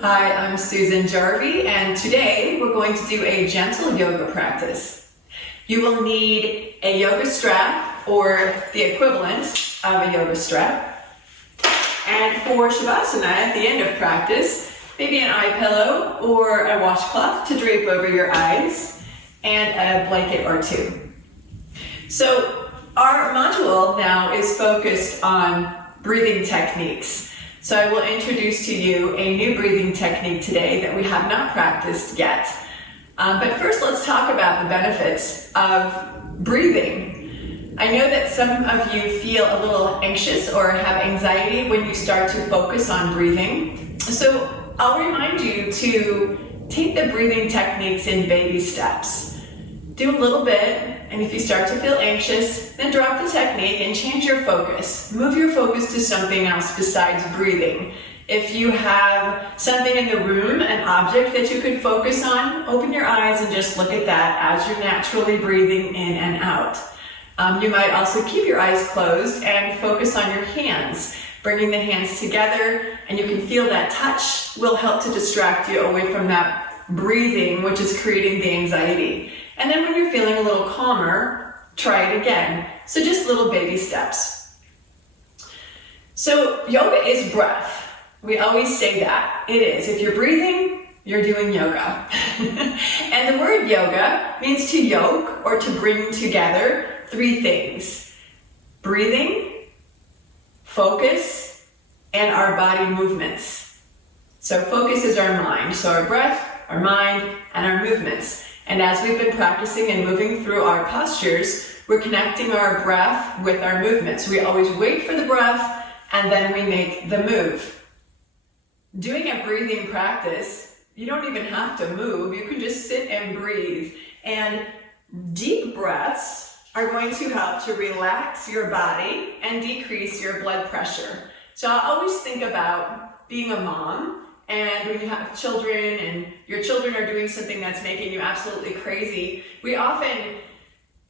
Hi, I'm Susan Jarvie, and today we're going to do a gentle yoga practice. You will need a yoga strap or the equivalent of a yoga strap. And for Shavasana at the end of practice, maybe an eye pillow or a washcloth to drape over your eyes and a blanket or two. So our module now is focused on breathing techniques. So I will introduce to you a new breathing technique today that we have not practiced yet. But first, let's talk about the benefits of breathing. I know that some of you feel a little anxious or have anxiety when you start to focus on breathing. So I'll remind you to take the breathing techniques in baby steps. Do a little bit, and if you start to feel anxious, then drop the technique and change your focus. Move your focus to something else besides breathing. If you have something in the room, an object that you could focus on, open your eyes and just look at that as you're naturally breathing in and out. You might also keep your eyes closed and focus on your hands. Bringing the hands together, and you can feel that touch will help to distract you away from that breathing, which is creating the anxiety. And then when you're feeling a little calmer, try it again. So just little baby steps. So yoga is breath. We always say that. It is. If you're breathing, you're doing yoga. And the word yoga means to yoke or to bring together three things: breathing, focus, and our body movements. So focus is our mind. So our breath, our mind, and our movements. And as we've been practicing and moving through our postures, we're connecting our breath with our movements. We always wait for the breath, and then we make the move. Doing a breathing practice, you don't even have to move. You can just sit and breathe. And deep breaths are going to help to relax your body and decrease your blood pressure. So I always think about being a mom, and when you have children and your children are doing something that's making you absolutely crazy, we often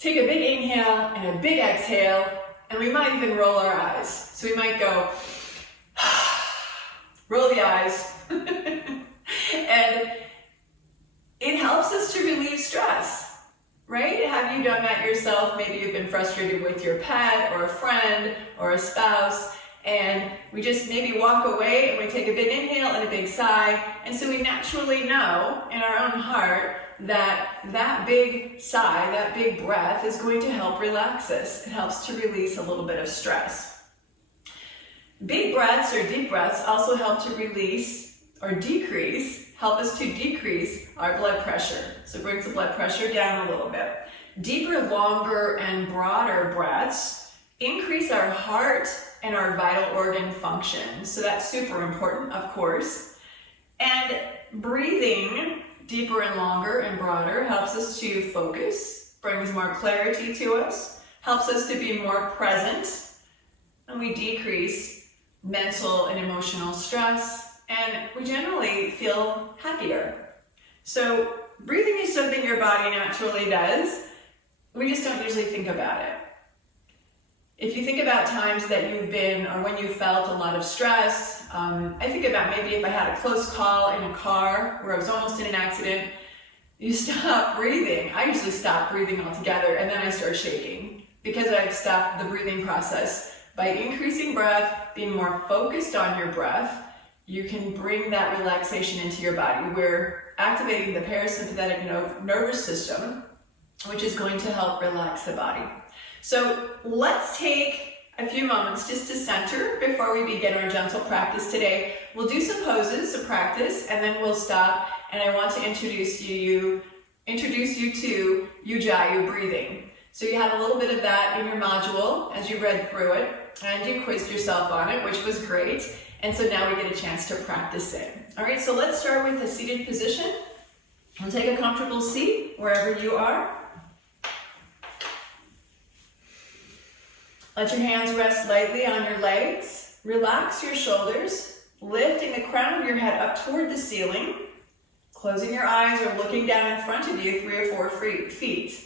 take a big inhale and a big exhale, and we might even roll our eyes. So we might go, roll the eyes. And it helps us to relieve stress, right? Have you done that yourself? Maybe you've been frustrated with your pet or a friend or a spouse, and we just maybe walk away and we take a big inhale and a big sigh. And so we naturally know in our own heart that that big sigh, that big breath is going to help relax us. It helps to release a little bit of stress. Big breaths or deep breaths also help to help us to decrease our blood pressure. So it brings the blood pressure down a little bit. Deeper, longer, and broader breaths increase our heart and our vital organ function. So that's super important, of course. And breathing deeper and longer and broader helps us to focus, brings more clarity to us, helps us to be more present, and we decrease mental and emotional stress, and we generally feel happier. So breathing is something your body naturally does. We just don't usually think about it. If you think about times that you've been, or when you felt a lot of stress, I think about maybe if I had a close call in a car where I was almost in an accident, you stop breathing. I usually stop breathing altogether, and then I start shaking because I've stopped the breathing process. By increasing breath, being more focused on your breath, you can bring that relaxation into your body. We're activating the parasympathetic nervous system, which is going to help relax the body. So let's take a few moments just to center before we begin our gentle practice today. We'll do some poses to practice, and then we'll stop, and I want to introduce you to Ujjiya breathing. So you had a little bit of that in your module as you read through it, and you quizzed yourself on it, which was great. And so now we get a chance to practice it. All right, so let's start with a seated position. We'll take a comfortable seat wherever you are. Let your hands rest lightly on your legs. Relax your shoulders, lifting the crown of your head up toward the ceiling, closing your eyes or looking down in front of you 3 or 4 feet.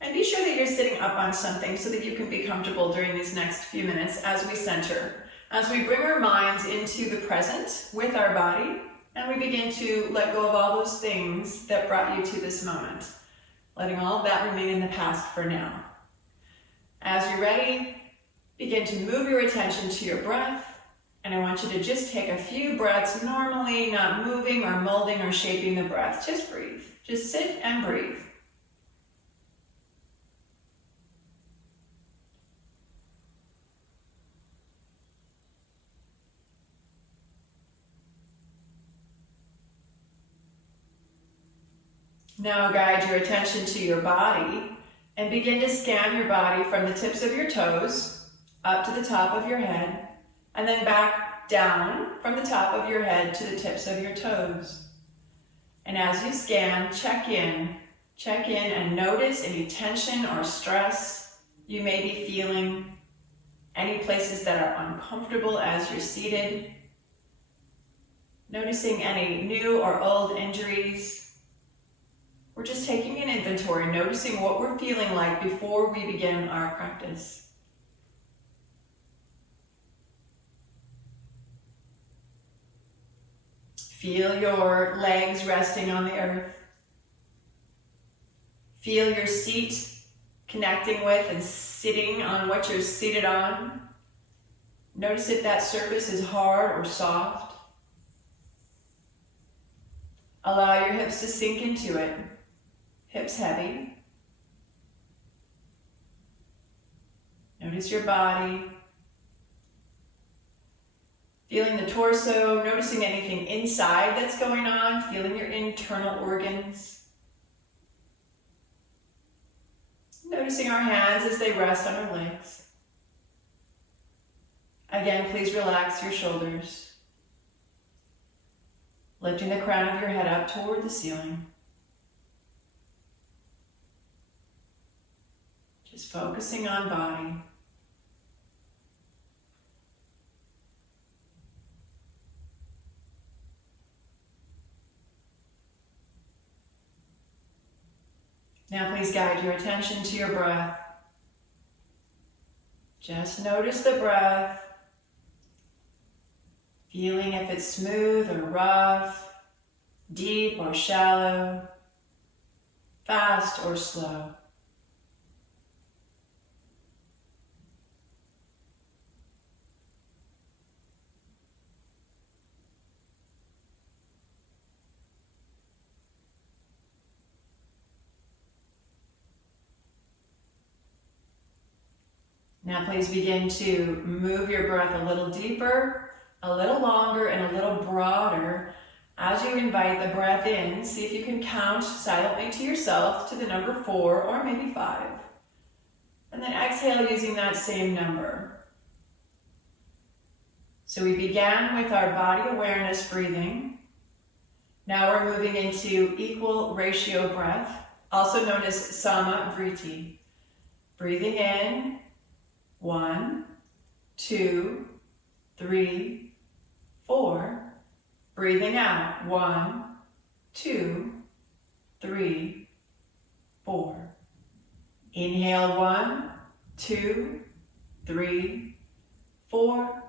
And be sure that you're sitting up on something so that you can be comfortable during these next few minutes as we center. As we bring our minds into the present with our body, and we begin to let go of all those things that brought you to this moment, letting all of that remain in the past for now. As you're ready, begin to move your attention to your breath, and I want you to just take a few breaths normally, not moving or molding or shaping the breath. Just breathe. Just sit and breathe. Now guide your attention to your body and begin to scan your body from the tips of your toes up to the top of your head, and then back down from the top of your head to the tips of your toes. And as you scan, check in and notice any tension or stress you may be feeling, any places that are uncomfortable as you're seated, noticing any new or old injuries. We're just taking an inventory, noticing what we're feeling like before we begin our practice. Feel your legs resting on the earth. Feel your seat connecting with and sitting on what you're seated on. Notice if that surface is hard or soft. Allow your hips to sink into it. Hips heavy. Notice your body. Feeling the torso, noticing anything inside that's going on, feeling your internal organs. Noticing our hands as they rest on our legs. Again, please relax your shoulders. Lifting the crown of your head up toward the ceiling. Just focusing on body. Now please guide your attention to your breath. Just notice the breath, feeling if it's smooth or rough, deep or shallow, fast or slow. Now please begin to move your breath a little deeper, a little longer, and a little broader. As you invite the breath in, see if you can count silently to yourself to the number 4 or maybe 5. And then exhale using that same number. So we began with our body awareness breathing. Now we're moving into equal ratio breath, also known as sama vriti. Breathing in. 1, 2, 3, 4. Breathing out. 1, 2, 3, 4. Inhale. 1, 2, 3, 4.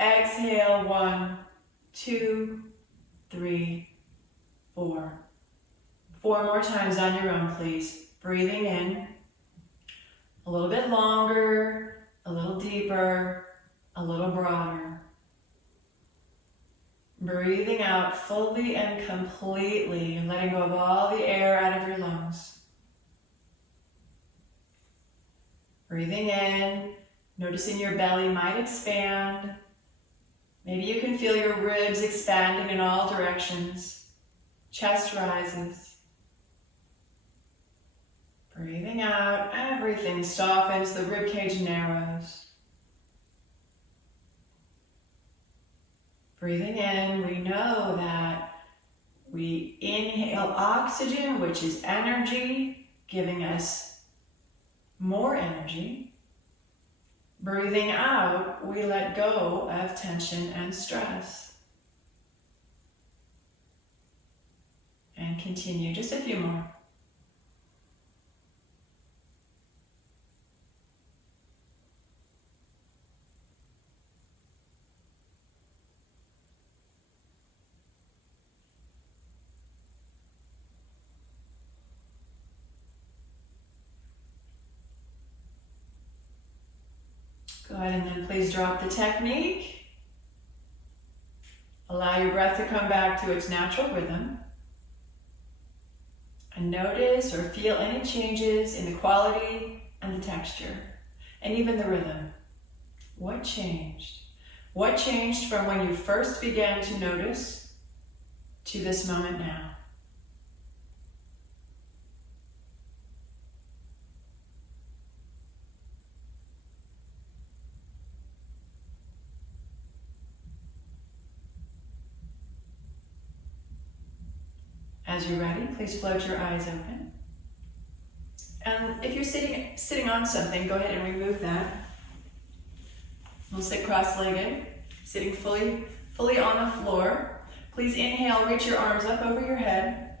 Exhale. 1, 2, 3, 4. 4 more times on your own, please. Breathing in. A little bit longer, a little deeper, a little broader. Breathing out fully and completely, and letting go of all the air out of your lungs. Breathing in, noticing your belly might expand. Maybe you can feel your ribs expanding in all directions. Chest rises. Breathing out, everything softens, the ribcage narrows. Breathing in, we know that we inhale oxygen, which is energy, giving us more energy. Breathing out, we let go of tension and stress. And continue, just a few more. ahead and then please drop the technique. Allow your breath to come back to its natural rhythm. And notice or feel any changes in the quality and the texture, and even the rhythm. What changed? What changed from when you first began to notice to this moment now? As you're ready, please float your eyes open. And if you're sitting on something, go ahead and remove that. We'll sit cross-legged, sitting fully on the floor. Please inhale, reach your arms up over your head.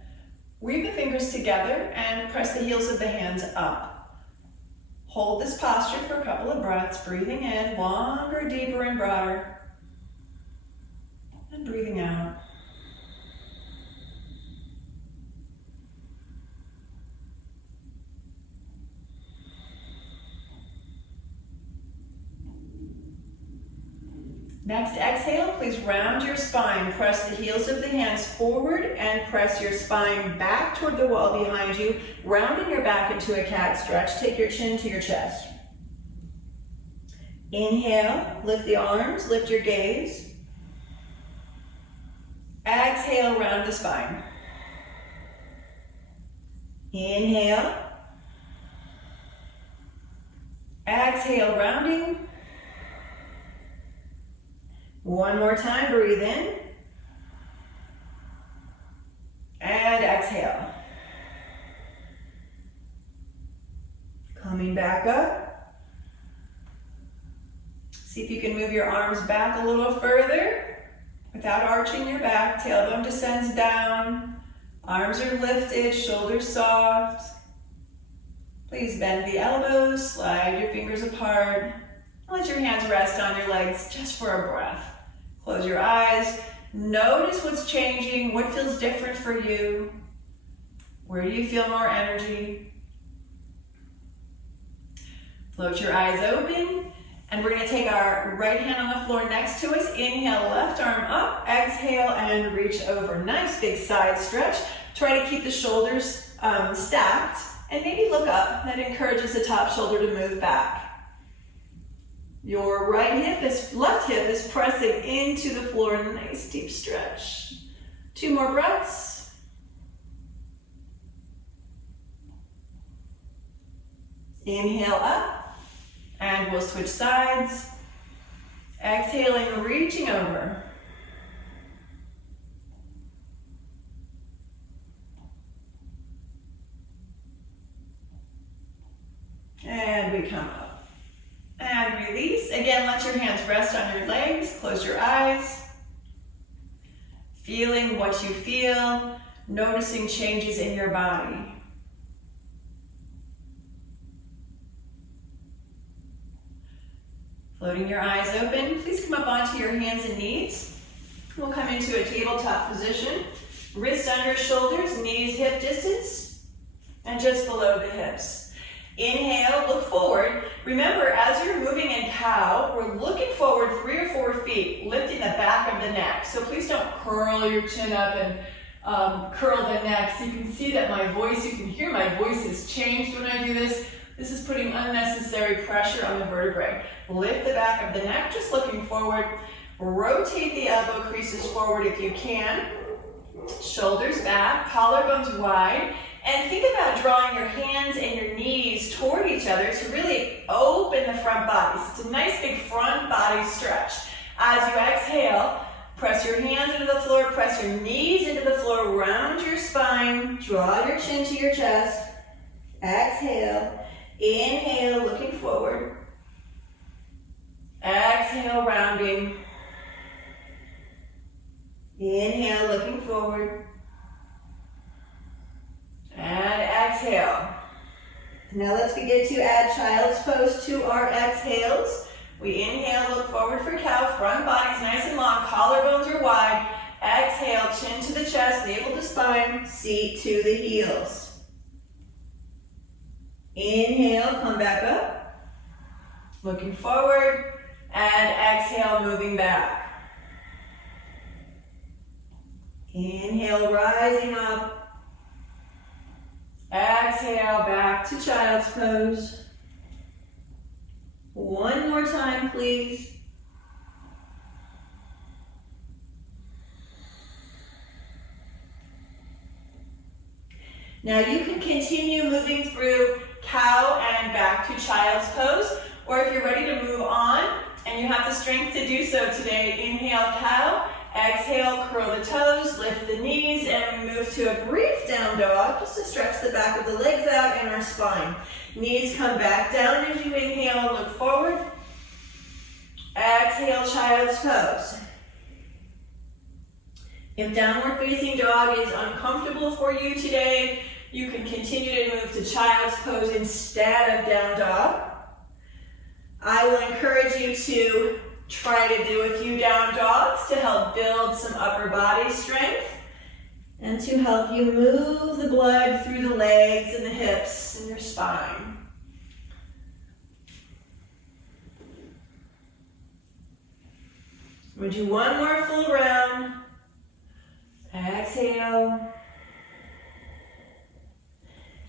Weave the fingers together and press the heels of the hands up. Hold this posture for a couple of breaths, breathing in longer, deeper, and broader. And breathing out. Next, exhale, please round your spine. Press the heels of the hands forward and press your spine back toward the wall behind you, rounding your back into a cat stretch. Take your chin to your chest. Inhale, lift the arms, lift your gaze. Exhale, round the spine. Inhale. Exhale, rounding. One more time, breathe in. And exhale. Coming back up. See if you can move your arms back a little further without arching your back. Tailbone descends down. Arms are lifted, shoulders soft. Please bend the elbows, slide your fingers apart. Let your hands rest on your legs just for a breath. Close your eyes. Notice what's changing, what feels different for you. Where do you feel more energy? Float your eyes open, and we're going to take our right hand on the floor next to us. Inhale, left arm up. Exhale, and reach over. Nice big side stretch. Try to keep the shoulders stacked, and maybe look up. That encourages the top shoulder to move back. Your left hip is pressing into the floor. Nice deep stretch. 2 more breaths. Inhale up, and we'll switch sides. Exhaling, reaching over. And we come up. And release. Again, let your hands rest on your legs. Close your eyes. Feeling what you feel. Noticing changes in your body. Floating your eyes open. Please come up onto your hands and knees. We'll come into a tabletop position. Wrists under shoulders, knees hip distance, and just below the hips. Inhale, look forward. Remember, as you're moving in cow, we're looking forward 3 or 4 feet, lifting the back of the neck. So please don't curl your chin up and curl the neck. So you can see that you can hear my voice has changed when I do this. This is putting unnecessary pressure on the vertebrae. Lift the back of the neck, just looking forward. Rotate the elbow creases forward if you can. Shoulders back, collarbones wide. And think about drawing your hands and your knees toward each other to really open the front body. So it's a nice big front body stretch. As you exhale, press your hands into the floor, press your knees into the floor, round your spine, draw your chin to your chest. Exhale, inhale, looking forward. Exhale, rounding. Inhale, looking forward. And exhale. Now let's begin to add child's pose to our exhales. We inhale, look forward for cow, front body's nice and long, collarbones are wide. Exhale, chin to the chest, navel to spine, seat to the heels. Inhale, come back up. Looking forward, and exhale, moving back. Inhale, rising up. Exhale, back to child's pose. One more time, please. Now you can continue moving through cow and back to child's pose, or if you're ready to move on and you have the strength to do so today, inhale cow, exhale, curl the toes, lift the knees, and we move to a brief down dog, just to stretch the back of the legs out and our spine. Knees come back down as you inhale, look forward. Exhale, child's pose. If downward facing dog is uncomfortable for you today, you can continue to move to child's pose instead of down dog. I will encourage you to try to do a few down dogs to help build some upper body strength and to help you move the blood through the legs and the hips and your spine. We'll do one more full round. Exhale.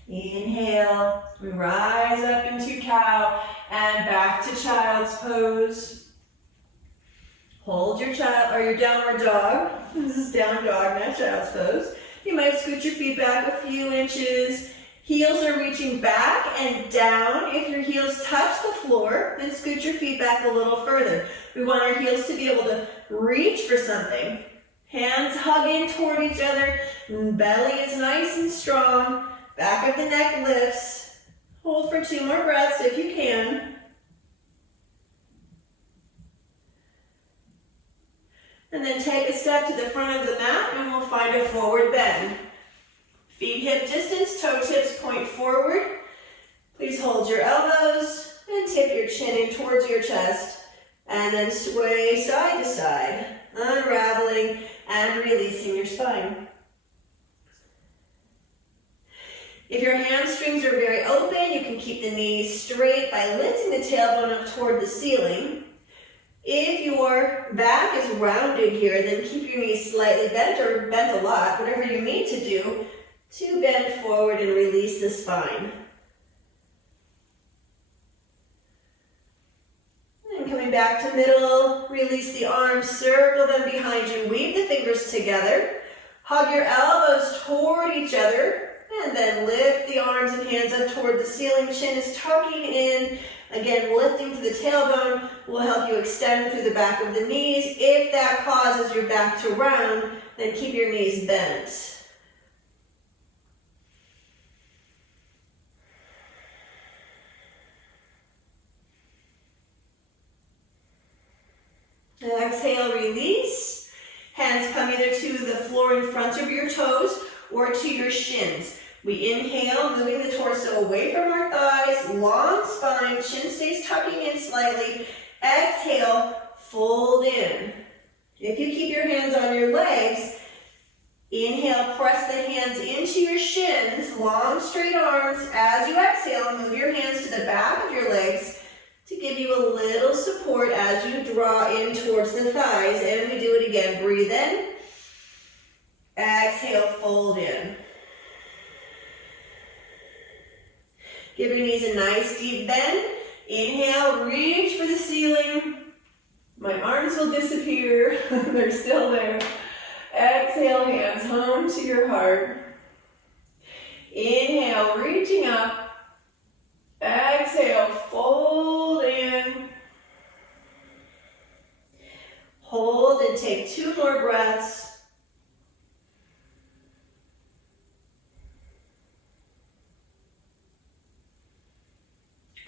Inhale. We rise up into cow and back to child's pose. Hold your child or your downward dog. This is down dog, not child's pose. You might scoot your feet back a few inches. Heels are reaching back and down. If your heels touch the floor, then scoot your feet back a little further. We want our heels to be able to reach for something. Hands hug in toward each other. Belly is nice and strong. Back of the neck lifts. Hold for 2 more breaths if you can. And then take a step to the front of the mat and we'll find a forward bend. Feet hip distance, toe tips point forward. Please hold your elbows and tip your chin in towards your chest. And then sway side to side, unraveling and releasing your spine. If your hamstrings are very open, you can keep the knees straight by lifting the tailbone up toward the ceiling. If your back is rounded here, then keep your knees slightly bent or bent a lot, whatever you need to do to bend forward and release the spine. And coming back to middle, release the arms, circle them behind you, weave the fingers together, hug your elbows toward each other, and then lift the arms and hands up toward the ceiling. Chin is tucking in. Again, lifting to the tailbone will help you extend through the back of the knees. If that causes your back to round, then keep your knees bent. Exhale, release. Hands come either to the floor in front of your toes or to your shins. We inhale, moving the torso away from our thighs, long spine, chin stays tucking in slightly. Exhale, fold in. If you keep your hands on your legs, inhale, press the hands into your shins, long straight arms. As you exhale, move your hands to the back of your legs to give you a little support as you draw in towards the thighs. And we do it again. Breathe in. Exhale, fold in. Give your knees a nice deep bend. Inhale, reach for the ceiling. My arms will disappear. They're still there. Exhale, hands home to your heart. Inhale, reaching up. Exhale, fold in. Hold and take 2 more breaths.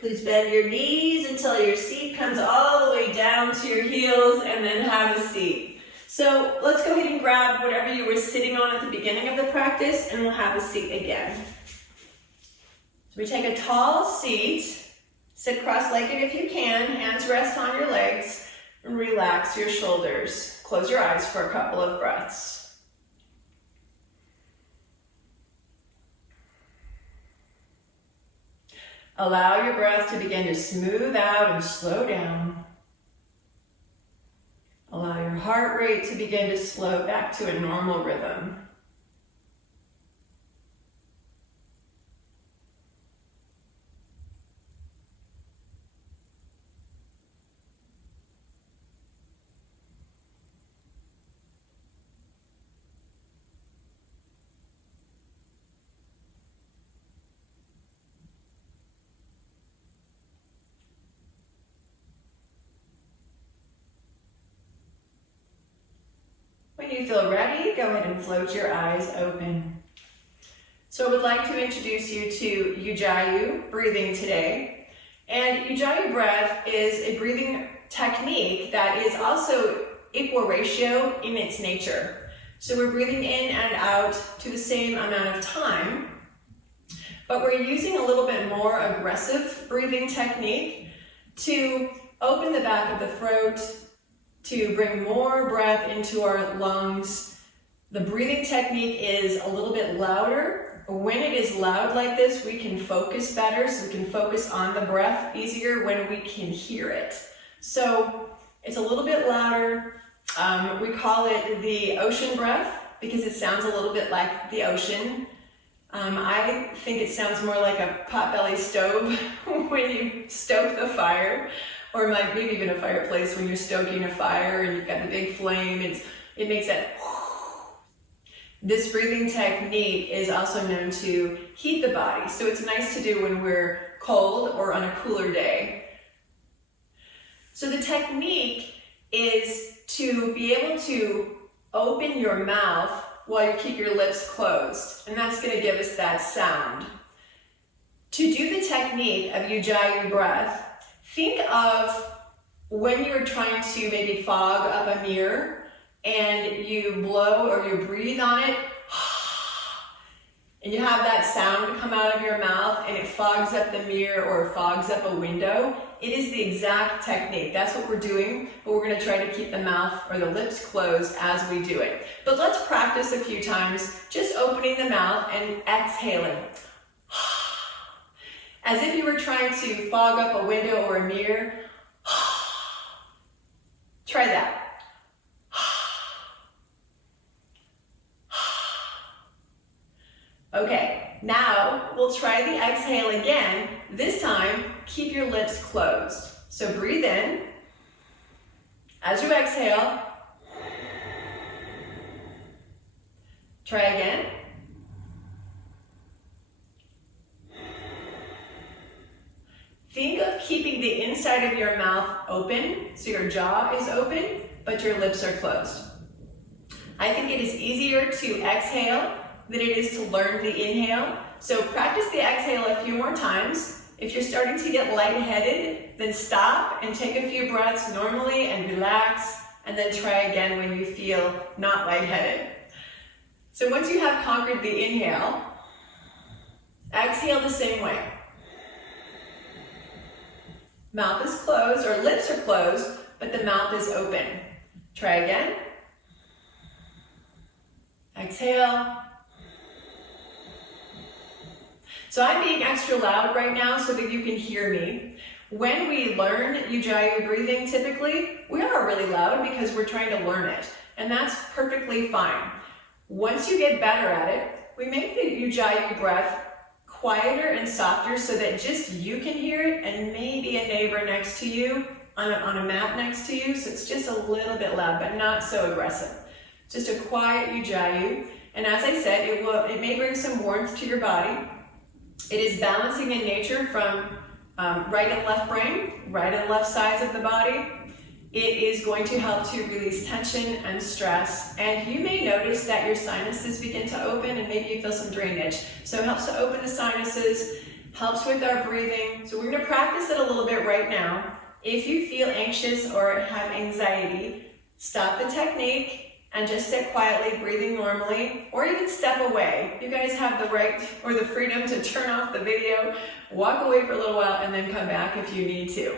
Please bend your knees until your seat comes all the way down to your heels and then have a seat. So let's go ahead and grab whatever you were sitting on at the beginning of the practice and we'll have a seat again. So we take a tall seat, sit cross-legged if you can, hands rest on your legs, and relax your shoulders. Close your eyes for a couple of breaths. Allow your breath to begin to smooth out and slow down. Allow your heart rate to begin to slow back to a normal rhythm. When you feel ready, go ahead and float your eyes open. So I would like to introduce you to Ujjiya breathing today. And Ujjiya breath is a breathing technique that is also equal ratio in its nature. So we're breathing in and out to the same amount of time, but we're using a little bit more aggressive breathing technique to open the back of the throat, to bring more breath into our lungs. The breathing technique is a little bit louder. When it is loud like this, we can focus better, so we can focus on the breath easier when we can hear it. So it's a little bit louder. We call it the ocean breath because it sounds a little bit like the ocean. I think it sounds more like a potbelly stove when you stoke the fire, or maybe even a fireplace when you're stoking a fire and you've got the big flame. It makes that. This breathing technique is also known to heat the body, so it's nice to do when we're cold or on a cooler day. So the technique is to be able to open your mouth while you keep your lips closed, and that's going to give us that sound. To do the technique of Ujjiya breath, think of when you're trying to maybe fog up a mirror and you blow or you breathe on it, and you have that sound come out of your mouth and it fogs up the mirror or fogs up a window. It is the exact technique. That's what we're doing, but we're going to try to keep the mouth or the lips closed as we do it. But let's practice a few times, just opening the mouth and exhaling. As if you were trying to fog up a window or a mirror. Try that. Okay, now we'll try the exhale again. This time, keep your lips closed. So breathe in. As you exhale, try again. Think of keeping the inside of your mouth open, so your jaw is open, but your lips are closed. I think it is easier to exhale than it is to learn the inhale. So practice the exhale a few more times. If you're starting to get lightheaded, then stop and take a few breaths normally and relax, and then try again when you feel not lightheaded. So once you have conquered the inhale, exhale the same way. Mouth is closed, or lips are closed, but the mouth is open. Try again. Exhale. So I'm being extra loud right now so that you can hear me. When we learn Ujjiya breathing, typically, we are really loud because we're trying to learn it, and that's perfectly fine. Once you get better at it, we make the Ujjiya breath quieter and softer so that just you can hear it and maybe a neighbor next to you on a mat next to you. So it's just a little bit loud, but not so aggressive. Just a quiet Ujjiya. And as I said, it may bring some warmth to your body. It is balancing in nature from right and left brain, right and left sides of the body. It is going to help to release tension and stress. And you may notice that your sinuses begin to open and maybe you feel some drainage. So it helps to open the sinuses, helps with our breathing. So we're going to practice it a little bit right now. If you feel anxious or have anxiety, stop the technique and just sit quietly, breathing normally, or even step away. You guys have the right or the freedom to turn off the video, walk away for a little while, and then come back if you need to.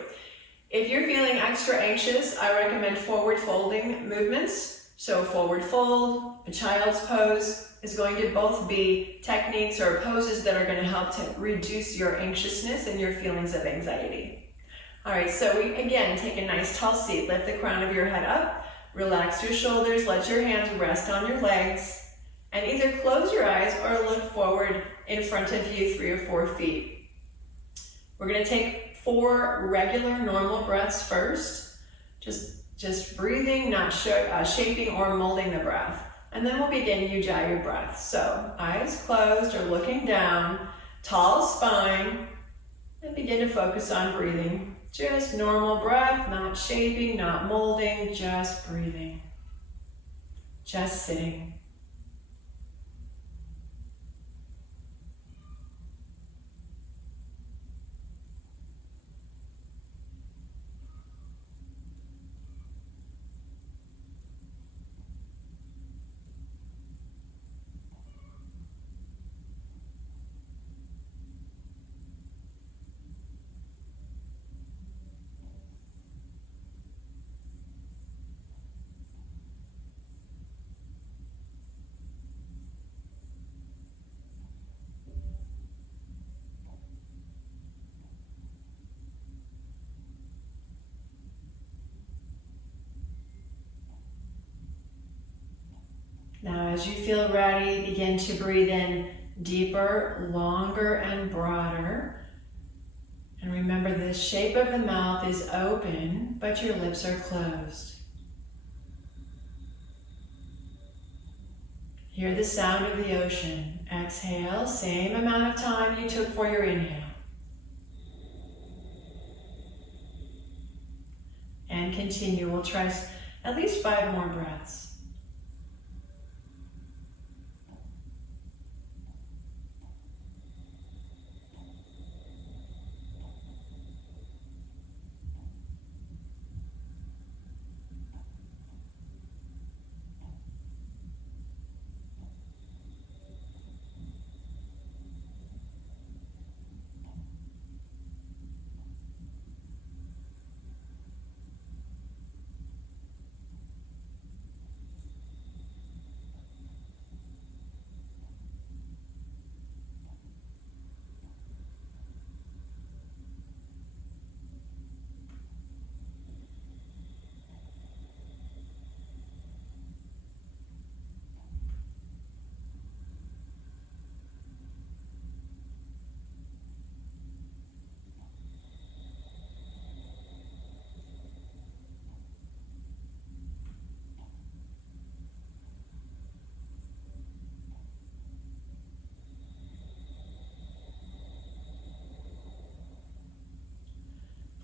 If you're feeling extra anxious, I recommend forward folding movements. So forward fold, a child's pose is going to both be techniques or poses that are going to help to reduce your anxiousness and your feelings of anxiety. All right, so we again take a nice tall seat, lift the crown of your head up, relax your shoulders, let your hands rest on your legs, and either close your eyes or look forward in front of you 3 or 4 feet. We're going to take 4 regular normal breaths first, just breathing, not shaping or molding the breath. And then we'll begin Ujjiya breath. So eyes closed or looking down, tall spine, and begin to focus on breathing. Just normal breath, not shaping, not molding, just breathing. Just sitting. Now, as you feel ready, begin to breathe in deeper, longer, and broader. And remember, the shape of the mouth is open, but your lips are closed. Hear the sound of the ocean. Exhale, same amount of time you took for your inhale. And continue. We'll try at least 5 more breaths.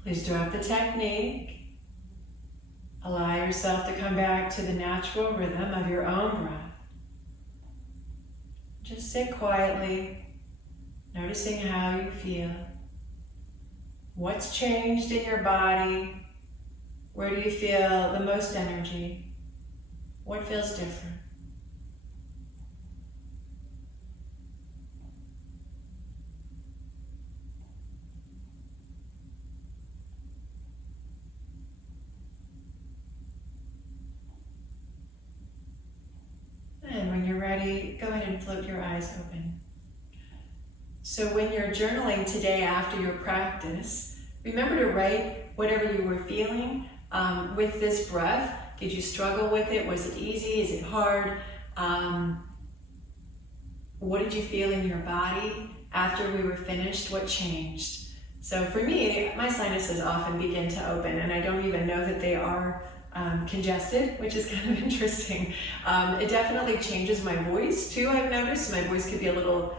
Please drop the technique. Allow yourself to come back to the natural rhythm of your own breath. Just sit quietly, noticing how you feel. What's changed in your body? Where do you feel the most energy? What feels different? And when you're ready, go ahead and float your eyes open. So when you're journaling today after your practice, remember to write whatever you were feeling with this breath. Did you struggle with it? Was it easy? Is it hard? What did you feel in your body after we were finished? What changed? So for me, my sinuses often begin to open and I don't even know that they are congested, which is kind of interesting. It definitely changes my voice too, I've noticed. My voice could be a little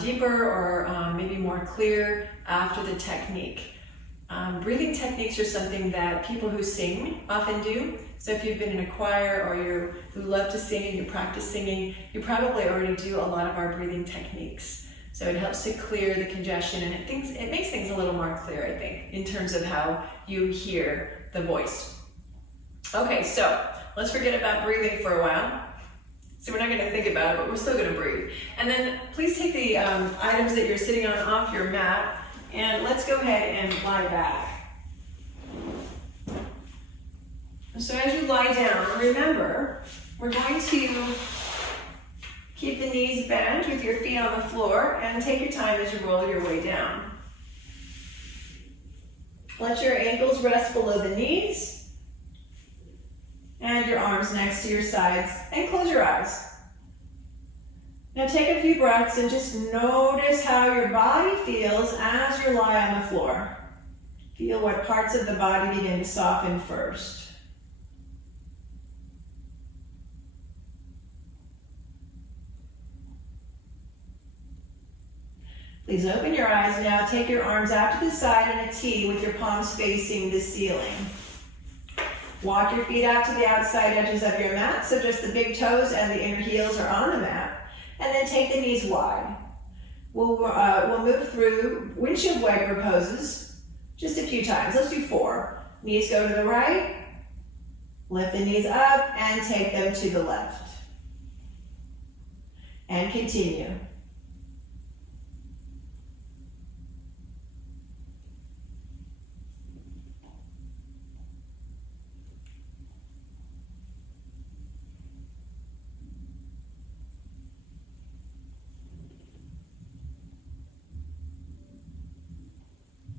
deeper or maybe more clear after the technique. Breathing techniques are something that people who sing often do. So if you've been in a choir or you love to sing and you practice singing, you probably already do a lot of our breathing techniques. So it helps to clear the congestion and it makes things a little more clear, I think, in terms of how you hear the voice. Okay, so let's forget about breathing for a while. So we're not going to think about it, but we're still going to breathe. And then please take the items that you're sitting on off your mat, and let's go ahead and lie back. So as you lie down, remember, we're going to keep the knees bent with your feet on the floor and take your time as you roll your way down. Let your ankles rest below the knees and your arms next to your sides, and close your eyes. Now take a few breaths and just notice how your body feels as you lie on the floor. Feel what parts of the body begin to soften first. Please open your eyes now. Take your arms out to the side in a T with your palms facing the ceiling. Walk your feet out to the outside edges of your mat, so just the big toes and the inner heels are on the mat. And then take the knees wide. We'll move through windshield wiper poses just a few times. Let's do 4. Knees go to the right, lift the knees up, and take them to the left. And continue.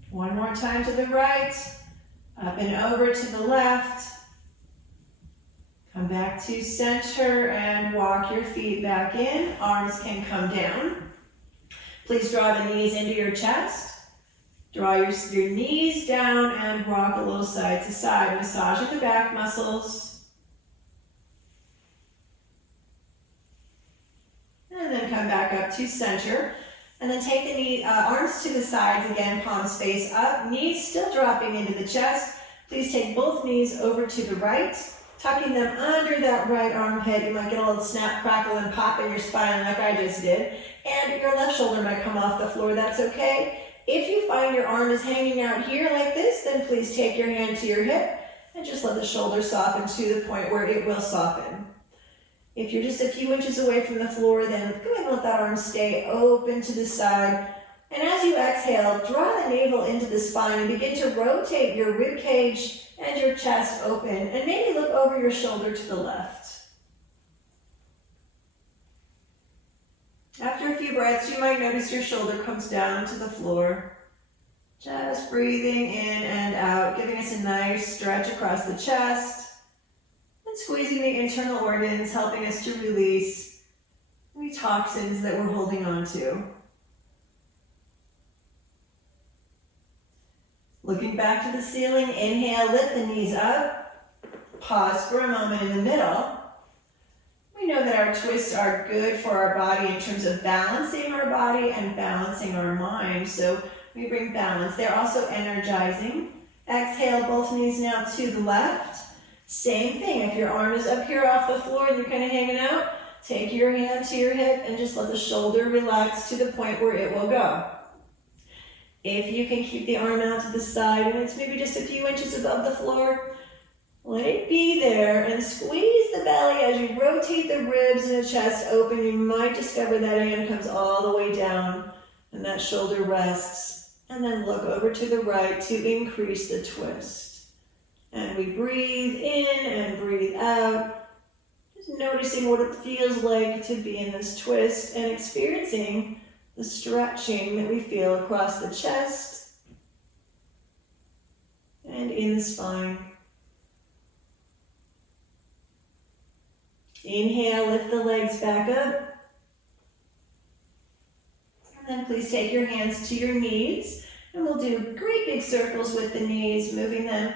One more time to the right, up and over to the left. Come back to center and walk your feet back in. Arms can come down. Please draw the knees into your chest. Draw your knees down and rock a little side to side, massaging the back muscles. And then come back up to center. And then take the arms to the sides again, palms face up, knees still dropping into the chest. Please take both knees over to the right, tucking them under that right armpit. You might get a little snap, crackle, and pop in your spine like I just did. And your left shoulder might come off the floor, that's okay. If you find your arm is hanging out here like this, then please take your hand to your hip and just let the shoulder soften to the point where it will soften. If you're just a few inches away from the floor, then go ahead and let that arm stay open to the side. And as you exhale, draw the navel into the spine and begin to rotate your rib cage and your chest open. And maybe look over your shoulder to the left. After a few breaths, you might notice your shoulder comes down to the floor. Just breathing in and out, giving us a nice stretch across the chest. And squeezing the internal organs, helping us to release any toxins that we're holding on to. Looking back to the ceiling, inhale, lift the knees up. Pause for a moment in the middle. We know that our twists are good for our body in terms of balancing our body and balancing our mind. So we bring balance. They're also energizing. Exhale, both knees now to the left. Same thing, if your arm is up here off the floor and you're kind of hanging out, take your hand to your hip and just let the shoulder relax to the point where it will go. If you can keep the arm out to the side and it's maybe just a few inches above the floor, let it be there and squeeze the belly as you rotate the ribs and the chest open. You might discover that hand comes all the way down and that shoulder rests. And then look over to the right to increase the twist. And we breathe in and breathe out, just noticing what it feels like to be in this twist and experiencing the stretching that we feel across the chest and in the spine. Inhale, lift the legs back up. And then please take your hands to your knees, and we'll do great big circles with the knees, moving them.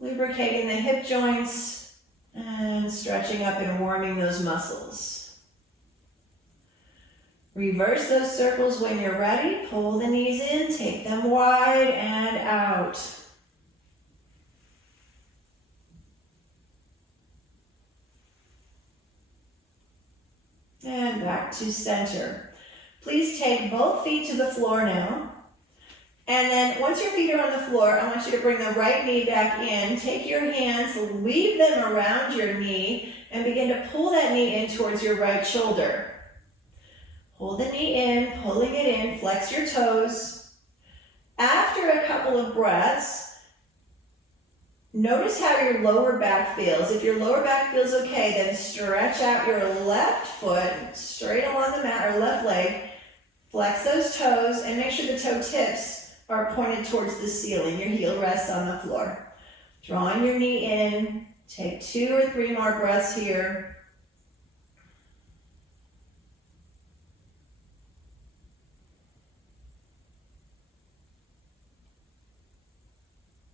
Lubricating the hip joints and stretching up and warming those muscles. Reverse those circles when you're ready. Pull the knees in, take them wide and out. And back to center. Please take both feet to the floor now. And then once your feet are on the floor, I want you to bring the right knee back in. Take your hands, weave them around your knee, and begin to pull that knee in towards your right shoulder. Hold the knee in, pulling it in, flex your toes. After a couple of breaths, Notice how your lower back feels. If your lower back feels okay, then stretch out your left foot straight along the mat or left leg. Flex those toes and make sure the toe tips are pointed towards the ceiling. Your heel rests on the floor. Drawing your knee in. Take 2 or 3 more breaths here.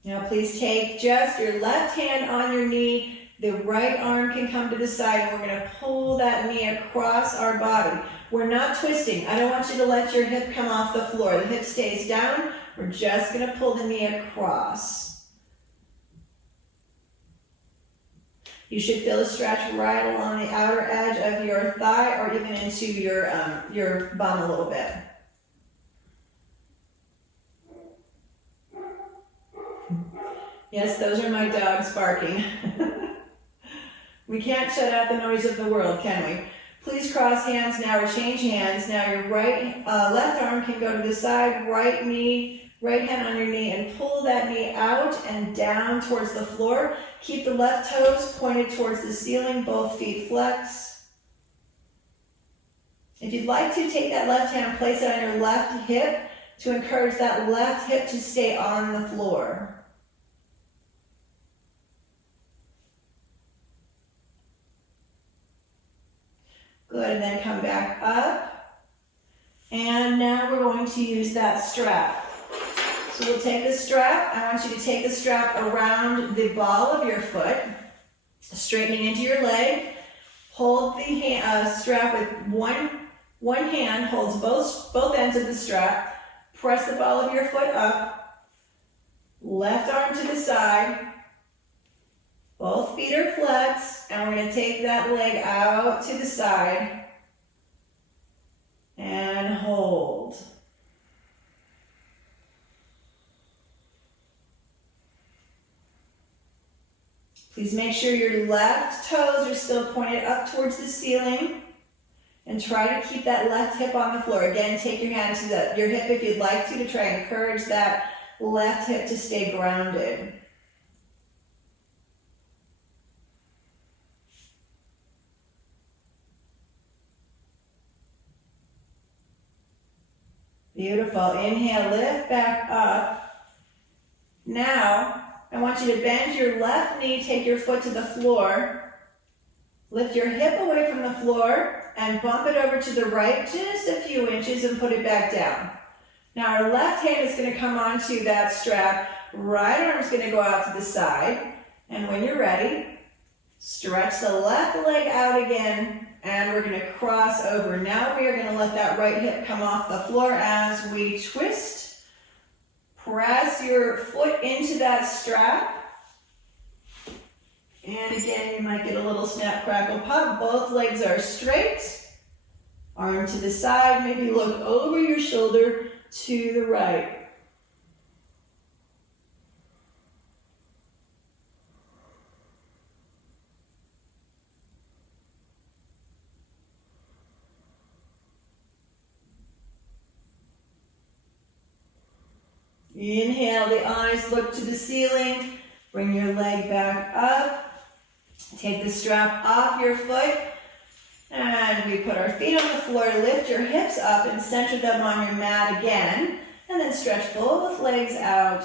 Now please take just your left hand on your knee. The right arm can come to the side and we're going to pull that knee across our body. We're not twisting. I don't want you to let your hip come off the floor. The hip stays down. We're just going to pull the knee across. You should feel a stretch right along the outer edge of your thigh or even into your bum a little bit. Yes, those are my dogs barking. We can't shut out the noise of the world, can we? Please cross hands now or change hands. Now your left arm can go to the side, right hand on your knee, and pull that knee out and down towards the floor. Keep the left toes pointed towards the ceiling, both feet flex. If you'd like to, take that left hand, place it on your left hip to encourage that left hip to stay on the floor. Good, and then come back up. And now we're going to use that strap. So we'll take the strap. I want you to take the strap around the ball of your foot, straightening into your leg. Hold the strap with one hand, holds both ends of the strap. Press the ball of your foot up. Left arm to the side. Both feet are flexed, and we're going to take that leg out to the side and hold. Please make sure your left toes are still pointed up towards the ceiling and try to keep that left hip on the floor. Again, take your hand to your hip if you'd like to try and encourage that left hip to stay grounded. Beautiful. Inhale, lift back up. Now, I want you to bend your left knee, take your foot to the floor. Lift your hip away from the floor and bump it over to the right just a few inches and put it back down. Now our left hand is going to come onto that strap. Right arm is going to go out to the side. And when you're ready, stretch the left leg out again. And we're going to cross over. Now we are going to let that right hip come off the floor as we twist. Press your foot into that strap. And again, you might get a little snap, crackle, pop. Both legs are straight. Arm to the side. Maybe look over your shoulder to the right. Inhale, the eyes look to the ceiling. Bring your leg back up. Take the strap off your foot. And we put our feet on the floor. Lift your hips up and center them on your mat again. And then stretch both legs out.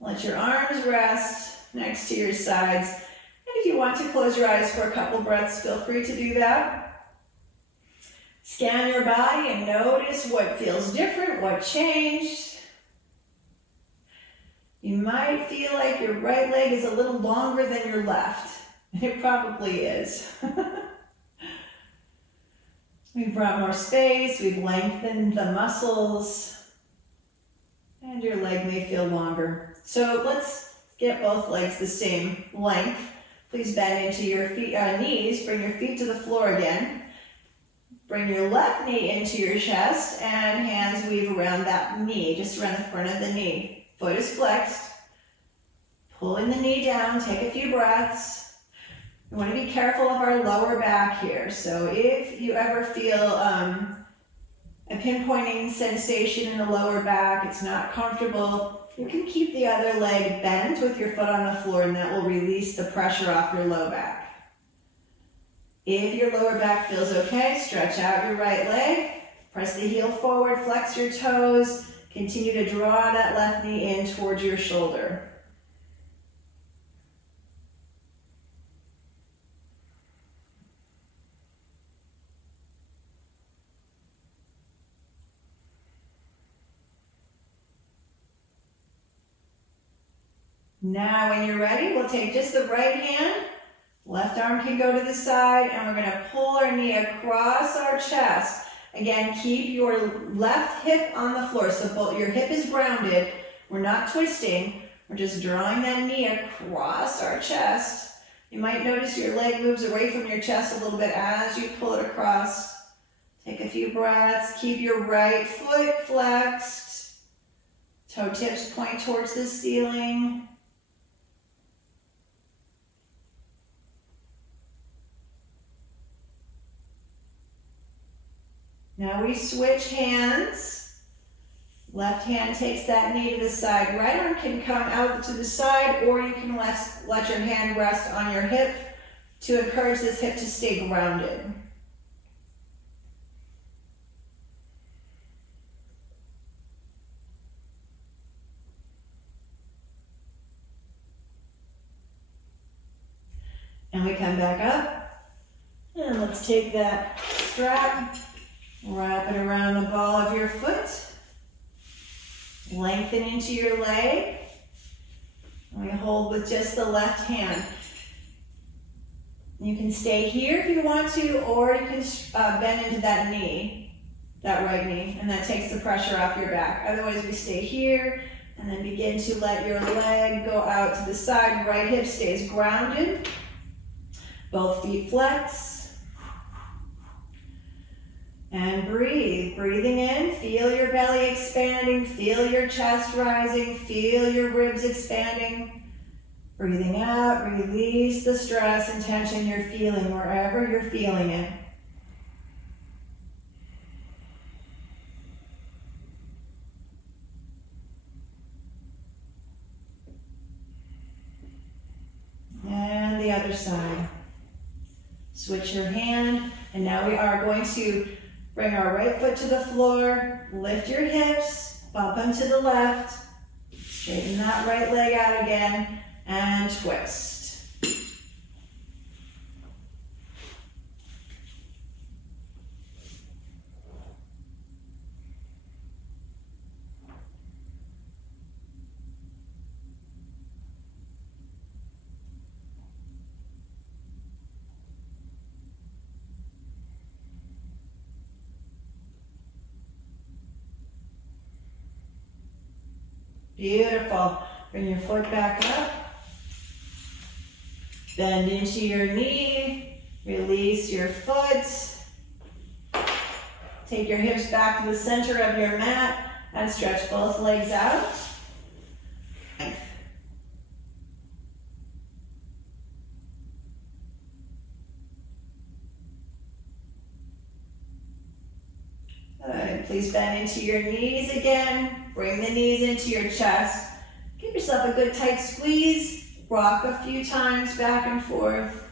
Let your arms rest next to your sides. And if you want to close your eyes for a couple breaths, feel free to do that. Scan your body and notice what feels different, what changed. You might feel like your right leg is a little longer than your left. It probably is. We've brought more space, we've lengthened the muscles, and your leg may feel longer. So let's get both legs the same length. Please bend into your knees, bring your feet to the floor again. Bring your left knee into your chest and hands weave around that knee, just around the front of the knee. Foot is flexed. Pulling the knee down, take a few breaths. We want to be careful of our lower back here. So if you ever feel a pinpointing sensation in the lower back, it's not comfortable, You can keep the other leg bent with your foot on the floor, and that will release the pressure off your low back. If your lower back feels okay, stretch out your right leg, press the heel forward, flex your toes, continue to draw that left knee in towards your shoulder. Now when you're ready, we'll take just the right hand, left arm can go to the side, and we're going to pull our knee across our chest. Again, keep your left hip on the floor, so both your hip is grounded. We're not twisting, we're just drawing that knee across our chest. You might notice your leg moves away from your chest a little bit as you pull it across. Take a few breaths, keep your right foot flexed, toe tips point towards the ceiling. Now we switch hands. Left hand takes that knee to the side. Right arm can come out to the side, or you can let your hand rest on your hip to encourage this hip to stay grounded. And we come back up. And let's take that strap. Wrap it around the ball of your foot. Lengthen into your leg. And we hold with just the left hand. You can stay here if you want to, or you can bend into that knee, that right knee, and that takes the pressure off your back. Otherwise, we stay here and then begin to let your leg go out to the side. Right hip stays grounded. Both feet flex. And breathe. Breathing in, feel your belly expanding, feel your chest rising, feel your ribs expanding. Breathing out, release the stress and tension you're feeling wherever you're feeling it. And the other side. Switch your hand, and now we are going to bring our right foot to the floor, lift your hips, bump them to the left, straighten that right leg out again, and twist. Beautiful. Bring your foot back up. Bend into your knee. Release your foot. Take your hips back to the center of your mat and stretch both legs out. Good. Please bend into your knees again. Bring the knees into your chest. Give yourself a good tight squeeze. Rock a few times back and forth.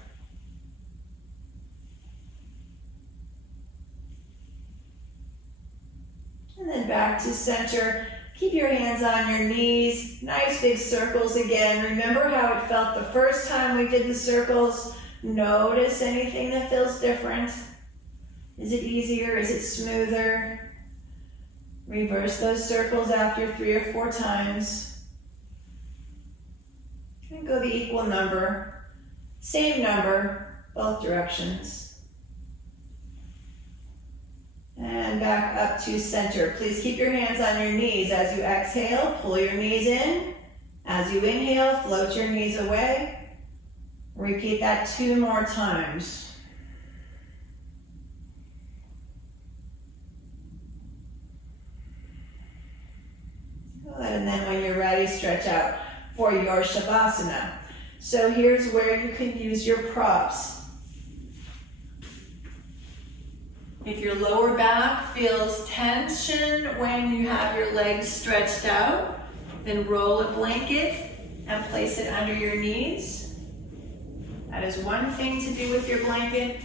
And then back to center. Keep your hands on your knees. Nice big circles again. Remember how it felt the first time we did the circles. Notice anything that feels different. Is it easier? Is it smoother? Reverse those circles after 3 or 4 times. And go the equal number. Same number, both directions. And back up to center. Please keep your hands on your knees. As you exhale, pull your knees in. As you inhale, float your knees away. Repeat that 2 more times. And then when you're ready, stretch out for your Shavasana. So here's where you can use your props. If your lower back feels tension when you have your legs stretched out, Then roll a blanket and place it under your knees. That is one thing to do with your blanket.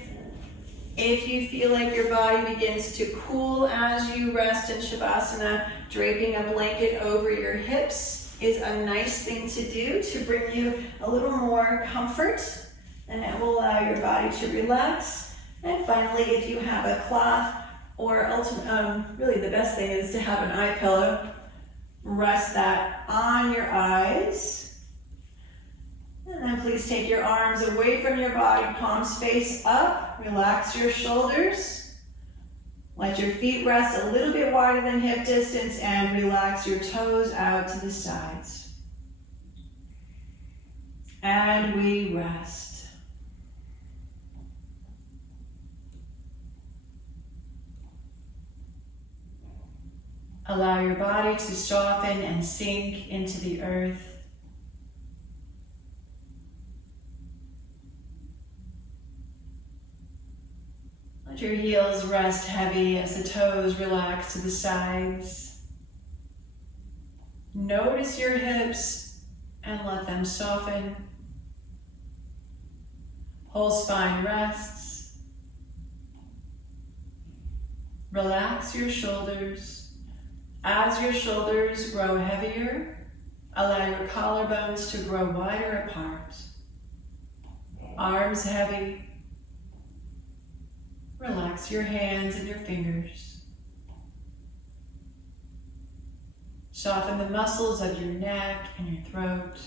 If you feel like your body begins to cool as you rest in Shavasana, draping a blanket over your hips is a nice thing to do to bring you a little more comfort, and it will allow your body to relax. And finally, if you have a cloth, or really the best thing is to have an eye pillow, rest that on your eyes. And then please take your arms away from your body, palms face up, relax your shoulders. Let your feet rest a little bit wider than hip distance and relax your toes out to the sides. And we rest. Allow your body to soften and sink into the earth. Let your heels rest heavy as the toes relax to the sides. Notice your hips and let them soften. Whole spine rests. Relax your shoulders. As your shoulders grow heavier, allow your collarbones to grow wider apart. Arms heavy. Relax your hands and your fingers. Soften the muscles of your neck and your throat.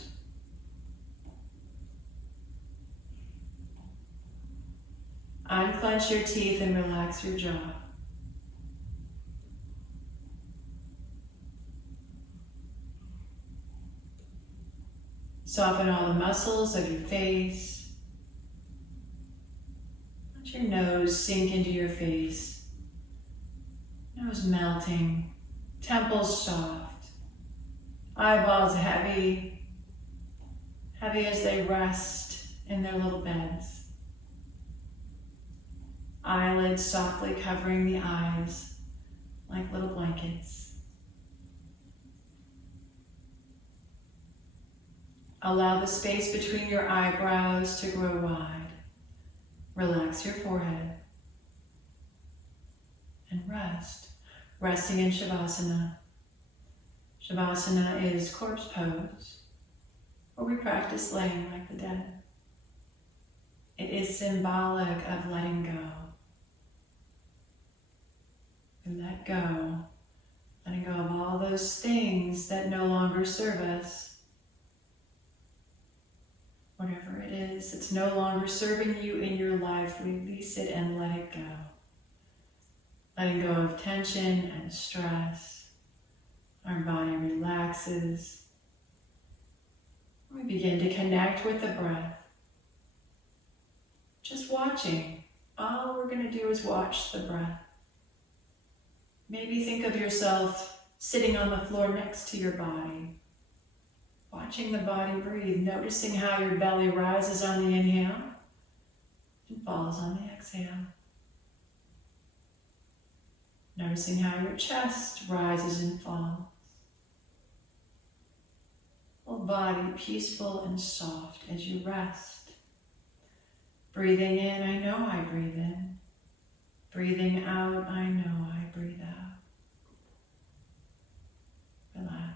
Unclench your teeth and relax your jaw. Soften all the muscles of your face. Let your nose sink into your face. Nose melting, temples soft, eyeballs heavy, heavy as they rest in their little beds. Eyelids softly covering the eyes like little blankets. Allow the space between your eyebrows to grow wide. Relax your forehead and rest. Resting in Shavasana. Shavasana is corpse pose, where we practice laying like the dead. It is symbolic of letting go. We let go, letting go of all those things that no longer serve us. Whatever it is that's no longer serving you in your life, release it and let it go. Letting go of tension and stress. Our body relaxes. We begin to connect with the breath. Just watching. All we're going to do is watch the breath. Maybe think of yourself sitting on the floor next to your body. Watching the body breathe, noticing how your belly rises on the inhale and falls on the exhale. Noticing how your chest rises and falls. Whole body peaceful and soft as you rest. Breathing in, I know I breathe in. Breathing out, I know I breathe out. Relax.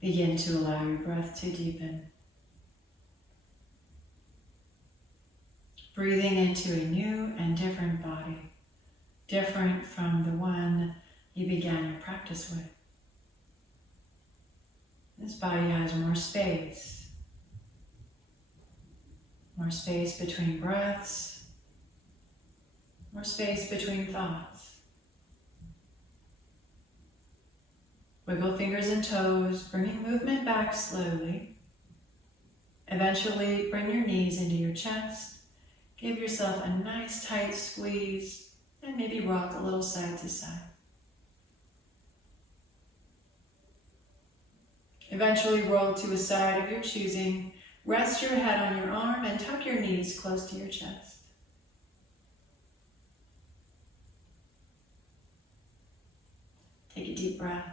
Begin to allow your breath to deepen. Breathing into a new and different body, different from the one you began your practice with. This body has more space between breaths, more space between thoughts. Wiggle fingers and toes, bringing movement back slowly. Eventually, bring your knees into your chest. Give yourself a nice tight squeeze and maybe rock a little side to side. Eventually roll to a side of your choosing. Rest your head on your arm and tuck your knees close to your chest. Take a deep breath.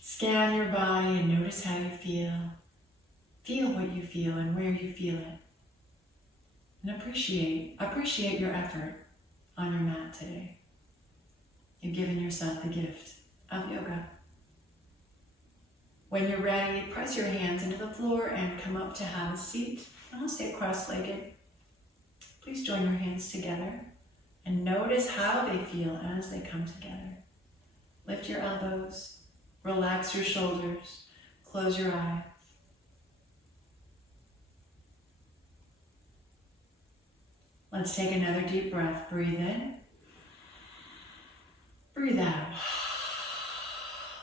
Scan your body and notice how you feel. Feel what you feel and where you feel it. And appreciate your effort on your mat today. You've given yourself the gift of yoga. When you're ready, press your hands into the floor and come up to have a seat. I'll sit cross-legged. Please join your hands together and notice how they feel as they come together. Lift your elbows, relax your shoulders, close your eyes. Let's take another deep breath. Breathe in. Breathe out.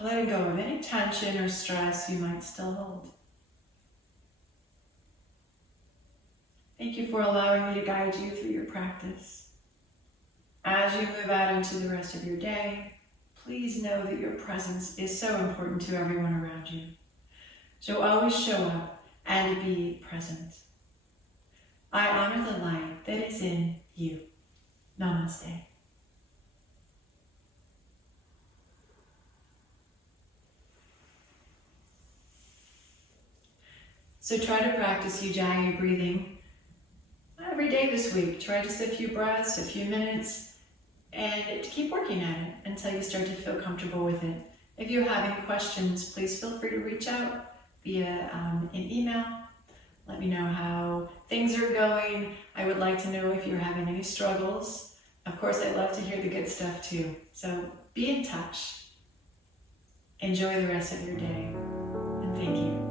Letting go of any tension or stress you might still hold. Thank you for allowing me to guide you through your practice. As you move out into the rest of your day, please know that your presence is so important to everyone around you. So always show up and be present. I honor the light that is in you. Namaste. So try to practice Ujjiya breathing every day this week. Try just a few breaths, a few minutes, and keep working at it until you start to feel comfortable with it. If you have any questions, please feel free to reach out via an email. Let me know how things are going. I would like to know if you're having any struggles. Of course, I'd love to hear the good stuff too. So be in touch. Enjoy the rest of your day, and thank you.